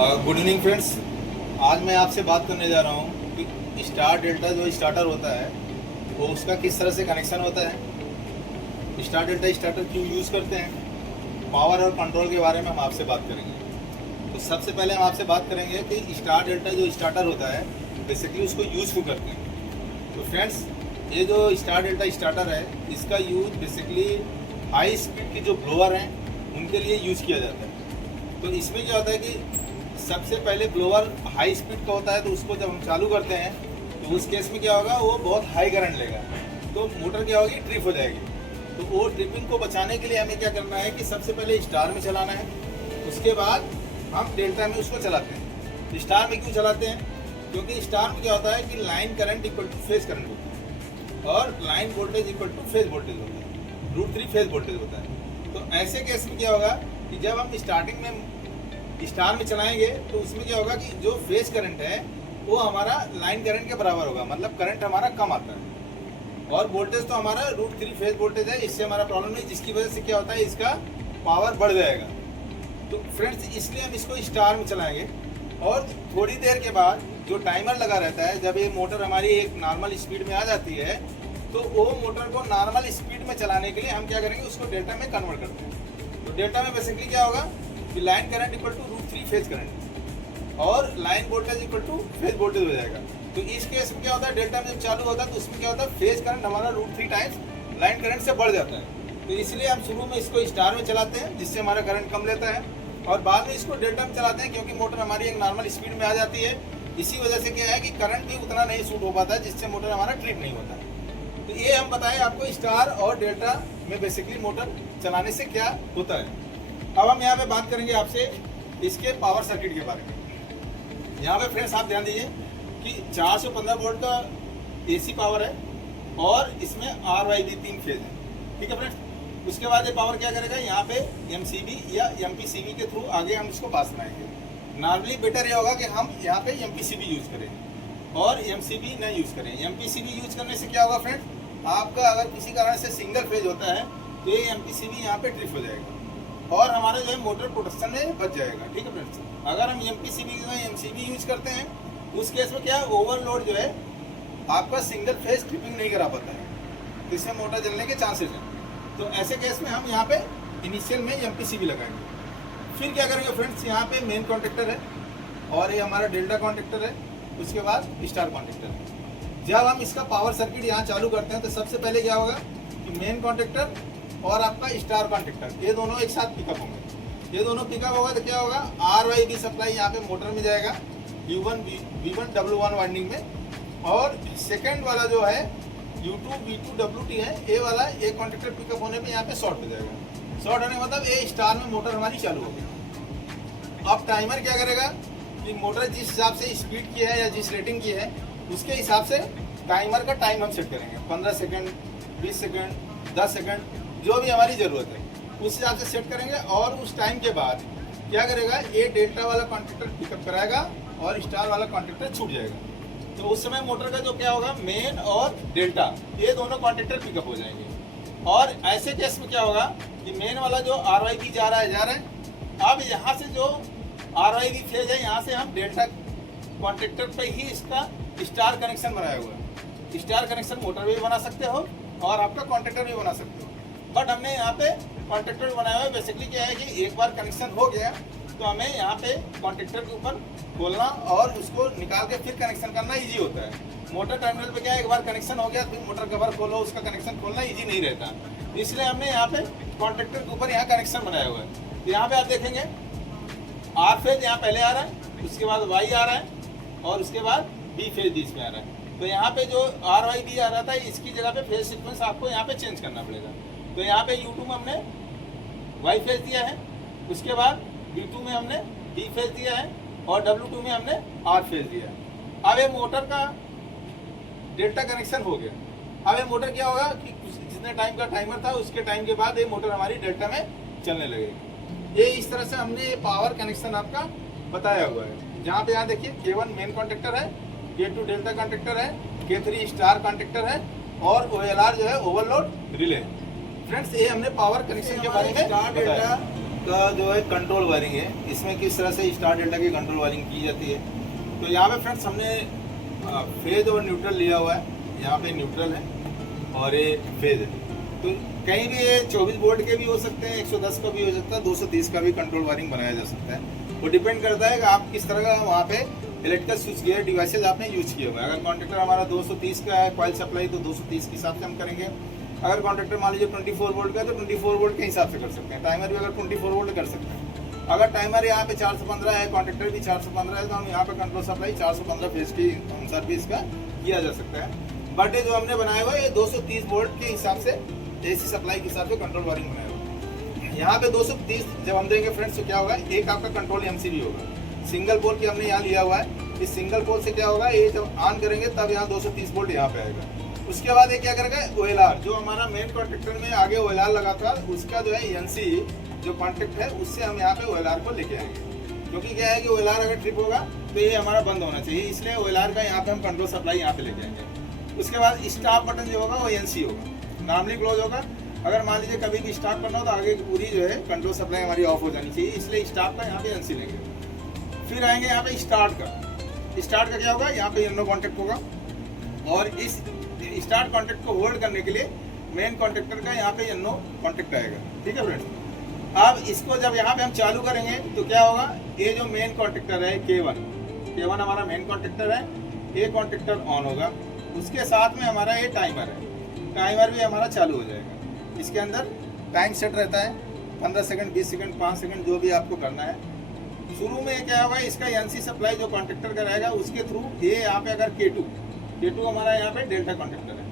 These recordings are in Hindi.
Good evening friends. आज मैं आपसे बात करने जा रहा हूँ कि स्टार डेल्टा जो स्टार्टर होता है वो उसका किस तरह से कनेक्शन होता है, स्टार डेल्टा स्टार्टर क्यों यूज़ करते हैं, पावर और कंट्रोल के बारे में हम आपसे बात करेंगे। तो सबसे पहले हम आपसे बात करेंगे कि स्टार डेल्टा जो स्टार्टर होता है बेसिकली उसको यूज़ क्यों करते हैं। तो फ्रेंड्स, ये जो स्टार डेल्टा स्टार्टर है इसका यूज़ बेसिकली हाई स्पीड के जो ब्लोअर हैं उनके लिए यूज़ किया जाता है। तो इसमें क्या होता है कि सबसे पहले ब्लोअर हाई स्पीड का होता है, तो उसको जब हम चालू करते हैं तो उस केस में क्या होगा, वो बहुत हाई करंट लेगा, तो मोटर क्या होगी, ट्रिप हो जाएगी। तो वो ट्रिपिंग को बचाने के लिए हमें क्या करना है कि सबसे पहले स्टार में चलाना है, उसके बाद हम डेल्टा में उसको चलाते हैं। स्टार में क्यों चलाते हैं? क्योंकि स्टार में क्या होता है कि line current equal to phase current होता है और line voltage equal to phase voltage होता है, √3 फेज वोल्टेज होता है। तो ऐसे केस में क्या होगा कि जब हम स्टार्टिंग में स्टार में चलाएंगे तो उसमें क्या होगा कि जो फेज करंट है वो हमारा लाइन करंट के बराबर होगा, मतलब करंट हमारा कम आता है और वोल्टेज तो हमारा √3 फेज वोल्टेज है, इससे हमारा प्रॉब्लम नहीं, जिसकी वजह से क्या होता है इसका पावर बढ़ जाएगा। तो फ्रेंड्स, इसलिए हम इसको स्टार में चलाएंगे और थोड़ी देर के बाद जो टाइमर लगा रहता है, जब ये मोटर हमारी एक नॉर्मल स्पीड में आ जाती है तो वो मोटर को नॉर्मल स्पीड में चलाने के लिए हम क्या करेंगे, उसको डेल्टा में कन्वर्ट करते हैं। तो डेल्टा में बेसिकली क्या होगा कि line current equal to √3 phase current और line voltage equal to phase voltage हो जाएगा। तो इस केस में क्या होता है, डेल्टा में जब चालू होता है तो उसमें क्या होता है, फेज करंट हमारा √3 टाइम्स लाइन करंट से बढ़ जाता है। तो इसलिए हम शुरू में इसको स्टार में चलाते हैं जिससे हमारा करंट कम लेता है और बाद में इसको डेल्टा में चलाते हैं क्योंकि मोटर हमारी एक नॉर्मल स्पीड में आ जाती है। इसी वजह से क्या है कि करंट भी उतना नहीं सूट हो पाता है, जिससे मोटर हमारा ट्रिप नहीं होता है। तो ये हम बताएं आपको स्टार और डेल्टा में बेसिकली मोटर चलाने से क्या होता है। अब हम यहाँ पे बात करेंगे आपसे इसके पावर सर्किट के बारे में। यहाँ पे फ्रेंड्स आप ध्यान दीजिए कि 415 वोल्ट का एसी पावर है और इसमें RYB 3 फेज है, ठीक है फ्रेंड्स। उसके बाद ये पावर क्या करेगा, यहाँ पे MCB या MPCB के थ्रू आगे हम इसको पास बनाएंगे। नॉर्मली बेटर ये होगा कि हम यहाँ पे MPCB यूज़ करें और MCB न यूज़ करें। MPCB यूज़ करने से क्या होगा फ्रेंड्स, आपका अगर किसी कारण से सिंगल फेज होता है तो ये MPCB यहाँ पे ट्रिप हो जाएगा और हमारा जो है मोटर प्रोडक्शन में बच जाएगा, ठीक है फ्रेंड्स। अगर हम MPCB जो है MCB यूज करते हैं उस केस में क्या है, ओवरलोड जो है आपका सिंगल फेज ट्रिपिंग नहीं करा पाता है, तो इससे मोटर जलने के चांसेस हैं। तो ऐसे केस में हम यहाँ पे इनिशियल में MPCB लगाएंगे। फिर क्या करेंगे फ्रेंड्स, यहाँ पे मेन कॉन्टेक्टर है और ये हमारा डेल्टा कॉन्टेक्टर है, उसके बाद स्टार कॉन्टेक्टर है। जब हम इसका पावर सर्किट यहाँ चालू करते हैं तो सबसे पहले क्या होगा कि मेन कॉन्टेक्टर और आपका स्टार कॉन्टेक्टर ये दोनों एक साथ पिकअप होंगे। ये दोनों पिकअप होगा तो क्या होगा, RYB सप्लाई यहाँ पे मोटर में जाएगा U1 V1 W1 वाइंडिंग में, और सेकंड वाला जो है U2 V2 WT है, ये वाला ये कॉन्टेक्टर पिकअप होने पे यहाँ पे शॉर्ट हो जाएगा। शॉर्ट होने का मतलब ये स्टार में मोटर हमारी चालू होगी। अब टाइमर क्या करेगा कि मोटर जिस हिसाब से स्पीड की है या जिस रेटिंग की है उसके हिसाब से टाइमर का टाइम हम सेट करेंगे, 15 सेकेंड, 20 सेकेंड, 10 सेकेंड, जो भी हमारी ज़रूरत है उस हिसाब से सेट करेंगे। और उस टाइम के बाद क्या करेगा, ये डेल्टा वाला कॉन्टेक्टर पिकअप कराएगा और स्टार वाला कॉन्टेक्टर छूट जाएगा। तो उस समय मोटर का जो क्या होगा, मेन और डेल्टा ये दोनों कॉन्टेक्टर पिकअप हो जाएंगे। और ऐसे केस में क्या होगा कि मेन वाला जो RYB जा रहा है, अब यहाँ से जो RYB फेज है यहाँ से हम डेल्टा कॉन्टेक्टर पर ही इसका स्टार कनेक्शन बनाया हुआ है। स्टार कनेक्शन मोटर भी बना सकते हो और आपका कॉन्टेक्टर भी बना सकते हो, बट हमने यहाँ पे कॉन्टेक्टर बनाया हुआ है। बेसिकली क्या है कि एक बार कनेक्शन हो गया तो हमें यहाँ पे कॉन्टेक्टर के ऊपर खोलना और उसको निकाल के फिर कनेक्शन करना इजी होता है। मोटर टर्मिनल पे क्या है, एक बार कनेक्शन हो गया फिर मोटर कवर खोलो, उसका कनेक्शन खोलना इजी नहीं रहता, इसलिए हमने यहाँ पे कॉन्टेक्टर के ऊपर यहाँ कनेक्शन बनाया हुआ है। तो यहाँ पे आप देखेंगे R फेज यहाँ पहले आ रहा है, उसके बाद Y आ रहा है और उसके बाद B फेज बीच में आ रहा है। तो यहाँ पे जो RYB आ रहा था इसकी जगह पे फेज सीक्वेंस आपको यहाँ पे चेंज करना पड़ेगा। तो यहाँ पे U2 में हमने Y फेज दिया है, उसके बाद V2 में हमने D फेज दिया है और W2 में हमने R फेज दिया है। अब ये मोटर का डेल्टा कनेक्शन हो गया। अब ये मोटर क्या होगा कि जितने टाइम का टाइमर था उसके टाइम के बाद ये मोटर हमारी डेल्टा में चलने लगेगी। ये इस तरह से हमने पावर कनेक्शन आपका बताया हुआ है। जहाँ पे यहाँ देखिए K1 मेन कॉन्टेक्टर है, K2 डेल्टा कॉन्टेक्टर है, K3 स्टार कॉन्टेक्टर है और OLR जो है ओवरलोड रिले। फ्रेंड्स, ये हमने पावर कनेक्शन के बारे में स्टार डेल्टा का जो है कंट्रोल वायरिंग है, इसमें किस तरह से स्टार डेल्टा की कंट्रोल वायरिंग की जाती है। तो यहाँ पे फ्रेंड्स हमने फेज और न्यूट्रल लिया हुआ है। यहाँ पे न्यूट्रल है और ये फेज है। तो कहीं भी ये 24 वोल्ट के भी हो सकते हैं, 110 का भी हो सकता है, 230 का भी कंट्रोल वायरिंग बनाया जा सकता है। वो डिपेंड करता है कि आप किस तरह का वहाँ पे इलेक्ट्रिकल स्विच गियर डिवाइसेज आपने यूज किया हुआ है। अगर कॉन्ट्रैक्टर हमारा 230 का है कॉइल सप्लाई, तो 230 के हिसाब से हम करेंगे। अगर कॉन्ट्रैक्टर मान लीजिए 24 वोल्ट का है तो 24 वोल्ट के हिसाब से कर सकते हैं। टाइमर भी अगर 24 वोल्ट कर सकते हैं। अगर टाइमर यहाँ पे 415 है, कॉन्ट्रैक्टर भी 415 है, तो हम यहाँ पे कंट्रोल सप्लाई 415 फेज के अनुसार भी इसका किया जा सकता है। बट जो हमने बनाया हुआ है ये 230 वोल्ट के हिसाब से एसी सप्लाई के हिसाब से कंट्रोल वायरिंग बनाया हुआ है। यहाँ पे 230 जब हम देंगे फ्रेंड्स तो क्या होगा, एक आपका कंट्रोल एमसीबी होगा। सिंगल पोल की हमने यहाँ लिया हुआ है। इस सिंगल पोल से क्या होगा, ये जब ऑन करेंगे तब यहाँ 230 वोल्ट यहाँ पे आएगा। उसके बाद ये क्या करेगा, ओएलआर जो हमारा मेन कॉन्ट्रैक्टर में आगे ओएलआर लगा था, उसका जो है एनसी जो कॉन्ट्रैक्ट है उससे हम यहाँ पे ओएलआर को लेके आएंगे। क्योंकि क्या है कि ओएलआर अगर ट्रिप होगा तो ये हमारा बंद होना चाहिए, इसलिए ओएलआर का यहाँ पे हम कंट्रोल सप्लाई यहाँ पे लेके आएंगे। उसके बाद स्टॉप बटन जो होगा वो एनसी होगा, नॉर्मली क्लोज होगा। अगर मान लीजिए कभी भी स्टार्ट करना हो तो आगे की पूरी जो है कंट्रोल सप्लाई हमारी ऑफ हो जानी चाहिए, इसलिए स्टार्ट का यहाँ पे एनसी लेंगे। फिर आएंगे यहाँ पे स्टार्ट का क्या होगा, यहाँ पे येलो कॉन्टैक्ट होगा। और इस स्टार्ट कॉन्टैक्ट को होल्ड करने के लिए मेन कॉन्ट्रैक्टर का यहाँ पे येलो कॉन्टैक्ट आएगा। ठीक है फ्रेंड्स। अब इसको जब यहाँ पे हम चालू करेंगे तो क्या होगा, ये जो मेन कॉन्ट्रैक्टर है K1 हमारा मेन कॉन्ट्रैक्टर है, ये कॉन्ट्रैक्टर ऑन होगा। उसके साथ में हमारा ये टाइमर है, टाइमर भी हमारा चालू हो जाएगा। इसके अंदर टाइम सेट रहता है 15 सेकंड, 20 सेकंड, 5 सेकंड, जो भी आपको करना है। शुरू में क्या होगा, इसका एनसी सप्लाई जो कॉन्ट्रैक्टर का रहेगा उसके थ्रू ये यहाँ पे अगर K2 हमारा यहाँ पे डेल्टा कॉन्ट्रैक्टर है,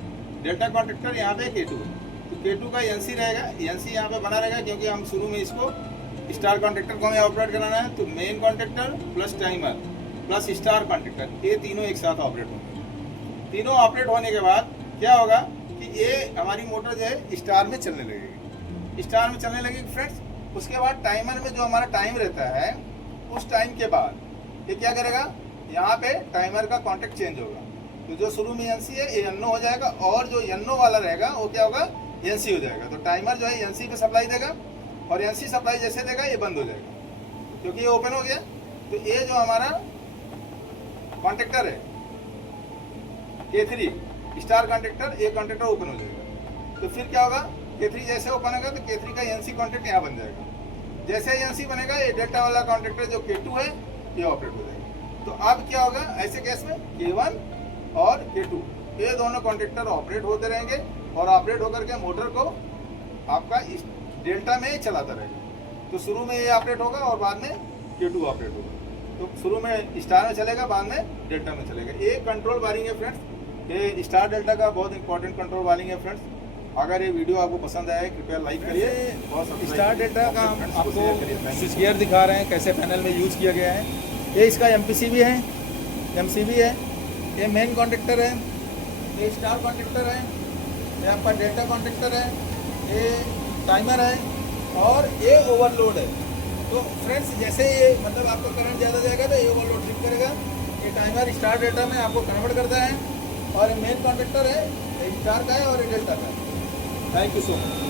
डेल्टा कॉन्ट्रैक्टर यहाँ पे K2 है, तो K2 का एनसी रहेगा, एनसी यहाँ पे बना रहेगा। क्योंकि हम शुरू में इसको स्टार कॉन्ट्रैक्टर को हमें ऑपरेट कराना है, तो main contractor plus timer plus star contractor, ये तीनों एक साथ ऑपरेट होंगे। तीनों ऑपरेट होने के बाद क्या होगा कि ये हमारी मोटर जो है स्टार में चलने लगेगी, स्टार में चलने लगेगी फ्रेंड्स। उसके बाद टाइमर में जो हमारा टाइम रहता है, उस टाइम के बाद ये क्या करेगा, यहाँ पे टाइमर का कॉन्टैक्ट चेंज होगा। तो जो शुरू में एनसी है ये एनओ हो जाएगा, और जो एनओ वाला रहेगा वो क्या होगा, एनसी हो जाएगा। तो टाइमर जो है एनसी पे सप्लाई देगा, और एनसी सप्लाई जैसे देगा ये बंद हो जाएगा क्योंकि ये ओपन हो गया। तो ये जो हमारा कॉन्ट्रैक्टर है K3 स्टार कॉन्ट्रैक्टर, ये कॉन्ट्रैक्टर ओपन हो जाएगा। तो फिर क्या होगा, K3 जैसे ओपन होगा तो K3 का एनसी कॉन्ट्रैक्ट यहाँ बन जाएगा। जैसे एनसी बनेगा ये डेल्टा वाला कॉन्ट्रैक्टर जो K2 है ये ऑपरेट हो जाएगा। तो अब क्या होगा, ऐसे केस में K1 और K2 ये दोनों कॉन्ट्रैक्टर ऑपरेट होते रहेंगे, और ऑपरेट होकर के मोटर को आपका इस डेल्टा में चलाता रहेगा। तो शुरू में ये ऑपरेट होगा और बाद में K2 ऑपरेट होगा। तो शुरू में स्टार में चलेगा, बाद में डेल्टा में चलेगा। ये कंट्रोल वायरिंग है फ्रेंड्स, ये स्टार डेल्टा का बहुत इंपॉर्टेंट कंट्रोल वायरिंग है फ्रेंड्स। अगर ये वीडियो आपको पसंद आए कृपया लाइक करिए और स्टार डेल्टा का हम आपको स्विच गियर दिखा रहे हैं कैसे पैनल में यूज़ किया गया है। ये इसका MPCB है, MCB है, ये मेन कॉन्ट्रैक्टर है, ये स्टार कॉन्ट्रैक्टर है, ये आपका डेल्टा कॉन्ट्रैक्टर है, ये टाइमर है, और ये ओवरलोड है। तो फ्रेंड्स जैसे ये मतलब आपको करंट ज़्यादा जाएगा तो ये ओवरलोड ट्रिप करेगा। ये टाइमर स्टार डेल्टा में आपको कन्वर्ट करता है, और मेन कॉन्ट्रैक्टर है स्टार का है और डेल्टा का है। Thank you so much.